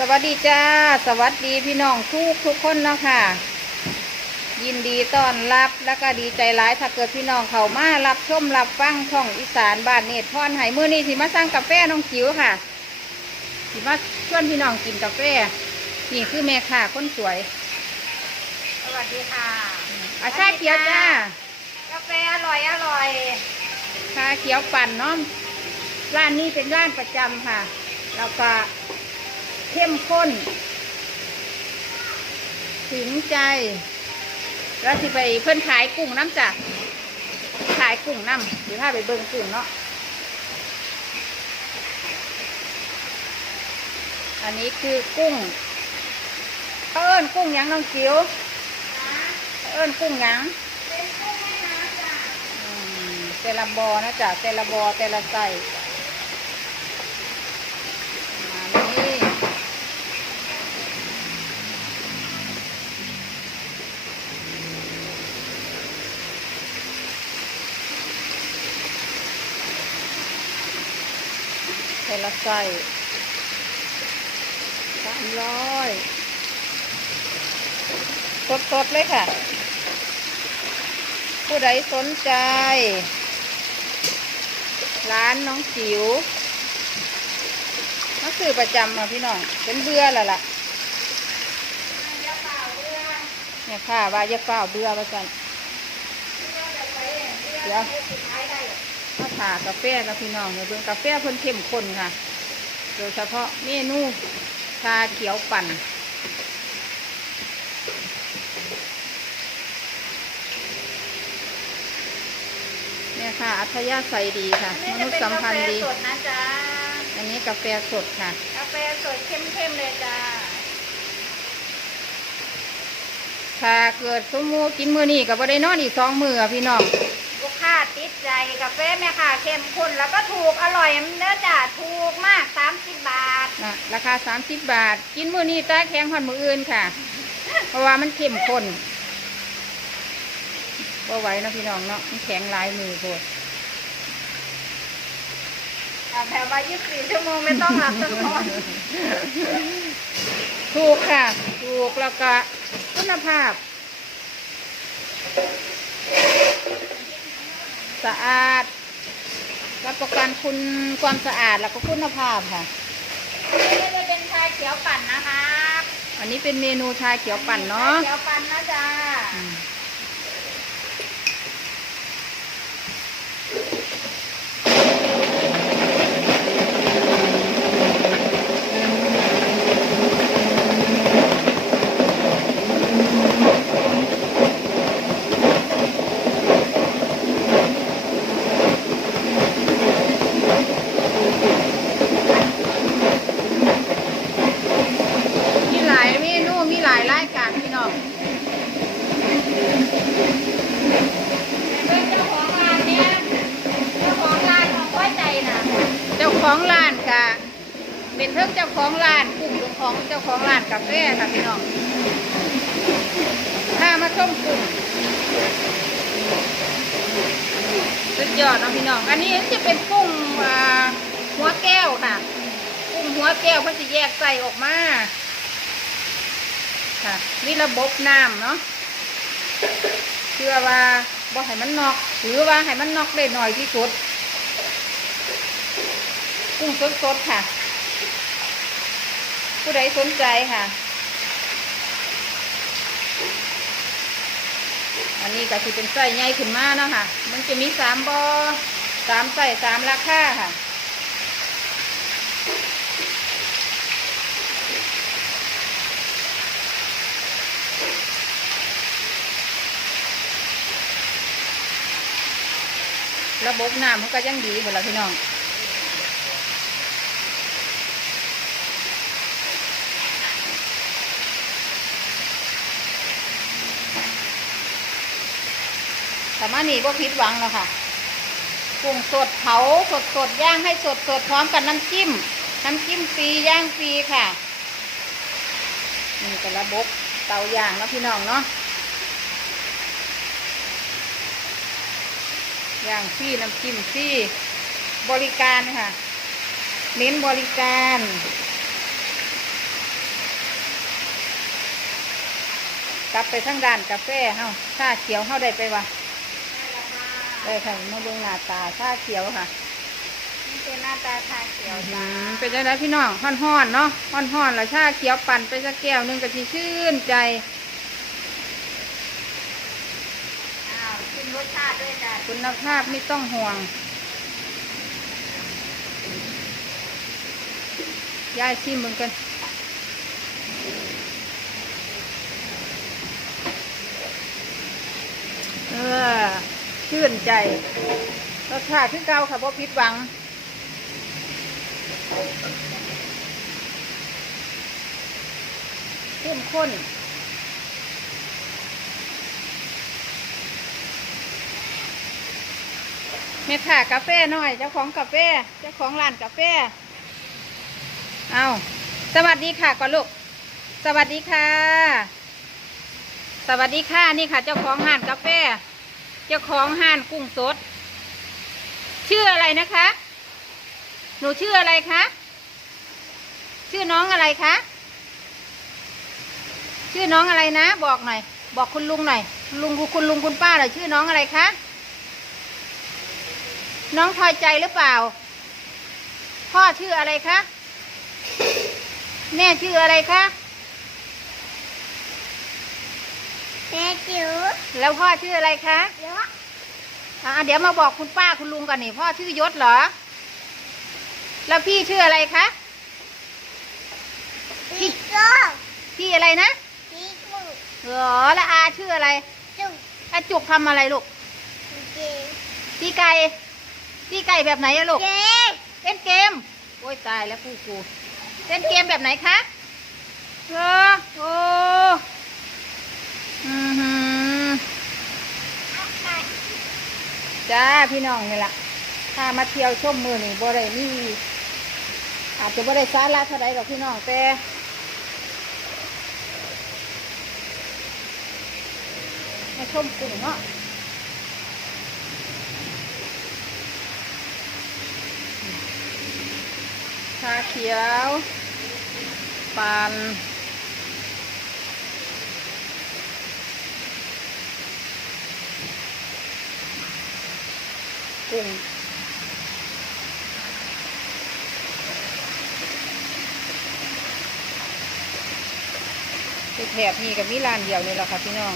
สวัสดีจ้า สวัสดีพี่น้องทุกทุกคนเนาะค่ะ ยินดีต้อนรับแล้วก็ดีใจร้ายถ้าเกิดพี่น้องเขามารับชมรับฟังช่องอีสานบ้านเนตรพรไหมือนี้สิมาสร้างกาแฟน้องจิ๋วค่ะ สิมาชวนพี่น้องกินกาแฟ นี่คือแม่ค่ะคนสวย สวัสดีค่ะอาชาเขียวจ้า กาแฟอร่อยอร่อยชาเขียวปั่นเนาะร้านนี้เป็นร้านประจำค่ะ แล้วก็ เข้มข้น ถึงใจ แล้วสิไปเพื่อนขายกุ้งน้ำจ้ะขายกุ้งน้ำเดี๋ยวพาไปเบิ่งกุ้งเนาะอันนี้คือกุ้งเขาเอิ้นกุ้งยังน้องจิ๋วเขาเอิ้นกุ้งยังเป็นกุ้งแม่น้ำจ้ะอืมแต่ละบอนะจ๊ะแต่ละบอแต่ละไส้มานี่แต่ ละไส้สามร้อยสดๆเลยค่ะ ผู้ใดสนใจ ร้านน้องจิ๋วมาซื้อประจำอะพี่น้องเป็นเบื่อแล้วล่ะยาเปล่าเรือเนี่ยค่ะว่าจะเฝ้าเบื่อว่าจันเรือปรือเดี๋ยว ให้สุดท้ายได้มาถากาแฟกับพี่น้องเนี่ยเบิ่งกาแฟเพิ่นเข้มข้นค่ะ โดยเฉพาะเมนูชาเขียวปั่น เนี่ยค่ะ อัธยาศัยดีค่ะอันมนี้นุจะษย์เป็นสัมกาพันแฟธ์ดีสดนะจ๊ะ อันนี้กาแฟสดค่ะ กาแฟสดเข้มๆเลยจ้าถ้าเกิดสมมูกินมือนี่กับว่ได้นอนอีกสองมืออะพี่น้องลูก ค้าติดใจกาแฟแม่ค่ะเข้มข้นแล้วก็ถูกอร่อยเนื้อจ้ะถูกมาก 30 บาท นะราคาสามสิบบาท กินมือนี่ตาแข็งหอนมืออื่นค่ะ เพราะว่ามันเข้มข้นว่าไหวเนาะพี่น้องเนาะมันแข็งหลายมือโพดอะแบบว่า24ชั่วโมงไม่ต้องหลับต้องนอนถูกค่ะ ถูกแล้วก็คุณภาพ สะอาดรับประกันคุณความสะอาดแล้วก็คุณภาพค่ะนี่ก็จะเป็นชาเขียวปั่นนะคะอันนี้เป็นเมนูชาเขียวปั่นเนาะชเขียวปั่นนะจ๊ะ อืม มีหลายเมนู มีหลายรายการพี่น้อง เป็นเจ้าของร้านเนี่ยเจ้าของร้านของไว้ใจนะ เจ้าของร้านค่ะ เป็นเพิ่งเจ้าของร้านกลุ่มของเจ้า ของร้านกาแฟค่ะพี่น้องถ้ามาชมกลุ่มสุดยอดนะพี่น้อง อันนี้จะเป็นกุ้งหัวแก้วค่ะ กุ้งหัวแก้วเขาจะแยกใส่ออกมา ค่ะนี่ระบบน้ำเนาะเพื่อว่าบ่ให้มันนอก หรือว่าให้มันนอกได้หน่อยที่สุด กุ้งสดๆค่ะ ผู้ใดสนใจค่ะ อันนี้ก็คือเป็นไส้ใหญ่ขึ้นมาเนาะค่ะ มันจะมีสามบอสามไส้สามราคาค่ะระบบน้ำมันก็ยังดีหมดแล้วพี่น้อง แต่มานี่ก็ผิดหวังแล้วค่ะกุ้งสดเผาสดสดย่างให้สดสดพร้อมกับน้ำจิ้ม น้ำจิ้มฟรีย่างฟรีค่ะนี่กระบกเตาย่างนะพี่น้องเนาะย่างฟรีน้ำจิ้มฟรีบริการค่ะ เน้นบริการกลับไปทางด้านกาแฟเฮาชาเขียวเฮาได้ไปวะ ได้ค่ะมาเบิ่งหน้าตาชาเขียวค่ะนี่คือหน้าตาชาเขียวอืจ้ามเป็นจังไดพี่น้องฮ้อนๆเนาะฮ้อนๆแล้วชาเขียวปั่นไปสักแก้วหนึงก็สิชื่นใจ อ้าวชิมรสชาติด้วยจ้ะคุณภาพไม่ต้องห่วง ยายชิมมึงกัน เออ ชื่นใจรสชาติที่เก่าค่ะพ่ผิดหวัง เข้มข้นแม่ค่ะกาแฟหน่อย เจ้าของกาแฟ เจ้าของร้านกาแฟ เอาสวัสดีค่ะก่อนลูก สวัสดีค่ะ สวัสดีค่ะ นี่ค่ะ เจ้าของห้านกาแฟ เจ้าของห้านกุ้งสด ชื่ออะไรนะคะ หนูชื่ออะไรคะ ชื่อน้องอะไรคะ ชื่อน้องอะไรนะ บอกหน่อย บอกคุณลุงหน่อยคุณลุงคุณลุงคุณป้าหน่อยชื่อน้องอะไรคะ น้องพอใจหรือเปล่า พ่อชื่ออะไรคะ แม่ชื่ออะไรคะแม่จิ๋วแล้วพ่อชื่ออะไรคะเย อะอ่าเดี๋ยวมาบอกคุณป้าคุณลุงกันนี่พ่อชื่อยศเหรอ แล้วพี่ชื่ออะไรคะพี่โก้พี่อะไรนะพี่กุ้งเหรอแล้วอาชื่ออะไรจุ๊บอาจุกทำอะไรลูกเจ๊ตีไก่ตีไก่แบบไหนอะลูกเจ๊เล่นเกม โอ้ยตายแล้วกูกูเล่นเกมแบบไหนคะเหรอโอ้อือหือ จ้าพี่น้องนี่ละถ้ามาเที่ยวชมมือนี่บ่ได้มีอาจจะบ่ได้สาระเท่าใดหรอกพี่น้องแต่มาชมกลุ่มเนาะชาเขียวปาน กุ้งที่แถบนี้กับมิลานเดียวนี่แหละค่ะพี่น้อง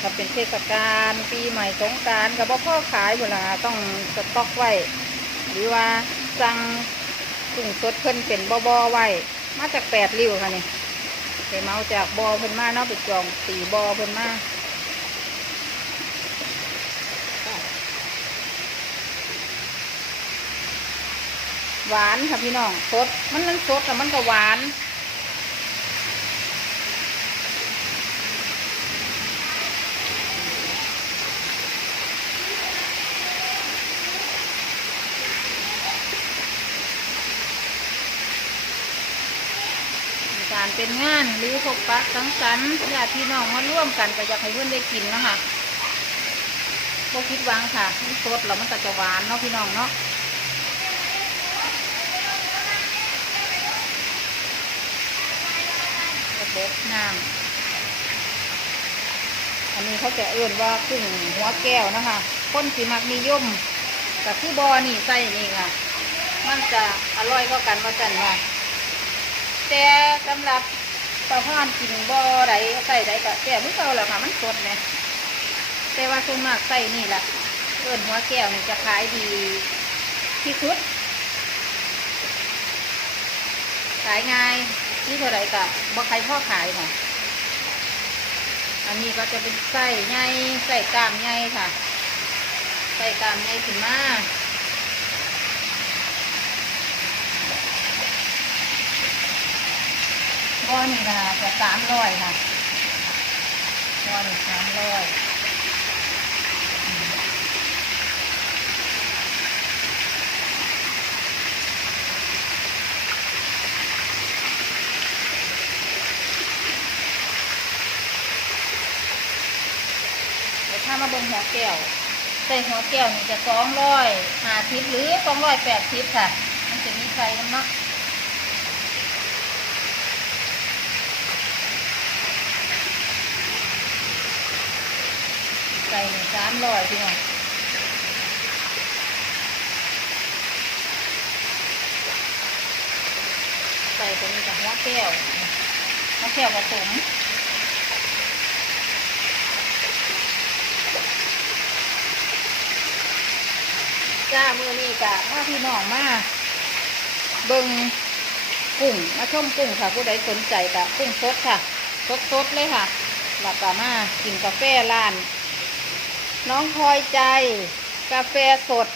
ถ้าเป็นเทศกาลปีใหม่สงการกับพ่อขายเวลาต้องสต็อกไว้ หรือว่าสั่งกุ้งสดเพิ่นเป็นบอบอไว้ มาจากแปดริ้วค่ะนี่ไปเมาจากบอเพิ่นมาเนาะไปจองตีบอเพิ่นมา หวานค่ะพี่น้องสดมันมันสดแต่มันก็หวานการเป็นงานหรือพบปะสังสรรค์ญาติพี่น้องมาร่วมกันก็อยากให้เพื่อนได้กินนะคะบ่คิดวังค่ะสดแล้วมันก็จะหวานเนาะพี่น้องเนาะ ระบบน้ำอันนี้เขาจะเอื่นว่ากุ้งหัวแก้วนะคะคนสีมักนิยมกับคือบอนี่ใส่นี่ค่ะ มันจะอร่อยก็กันว่าจันว่าแต่สำหรับปลาพอนกินบอใดใส่ใดก็แต่ไม่เก่าแหละค่ะ มันสดไหมแต่ว่าส่วนมากใส่นี่แหละเอิ้นหัวแก้วนี่จะขายดีที่สุด ขายง่าย นี่เท่าไรก็บ่ใครพ่อขายค่ะ อันนี้ก็จะเป็นไส้ใหญ่ไส้กล้ามใหญ่ค่ะไส้กล้ามใหญ่ขึ้นมาก้อนนี่นะคะจะสามร้อยค่ะก้อนสามร้อยเดี๋ยวถ้ามาเบิ่ง หัวแก้วใส่หัวแก้วนี่จะสองร้อยห้าสิบหรือสองร้อยแปดสิบค่ะ มันจะมีไฟน้ำเนาะนใส่สามร้อยพี่น้องใส่ตัวนี้กับหัวแก้วหัวแก้วผสม จ้ามือนี้กะถ้าพี่น้องมาเบิงกุ้งมาชมกุ้งค่ะ ผู้ใดสนใจกะกุ้งสดค่ะสดสดเลยค่ะหลับกามากินกาแฟร้าน น้องพลอยใจ กาแฟสด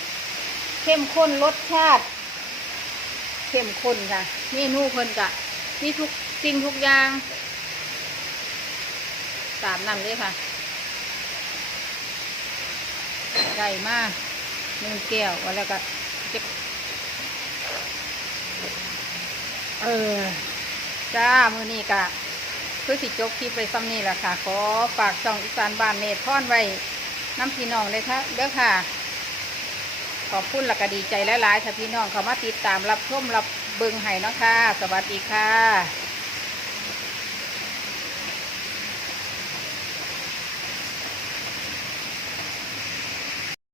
เข้มข้นรสชาติ เข้มข้นค่ะเมนูเพิ่นกะมีทุกสิ่งทุกอย่างตามนั้นเลยค่ะ ได้มาก หนึ่งแก้ววันแล้วก็จะเออ จ้า มือนี้กะคือสิจบคลิปไปซ้ำนี่แหละค่ะ ขอฝากช่องอีสานบ้านเนตรท่อนไว้น้ำพี่น้องเลยค่ะเด้อค่ะ ขอบคุณและก็ดีใจหลายๆถ้าพี่น้องเขามาติดตามรับชมรับเบิงให้นะค่ะสวัสดีค่ะ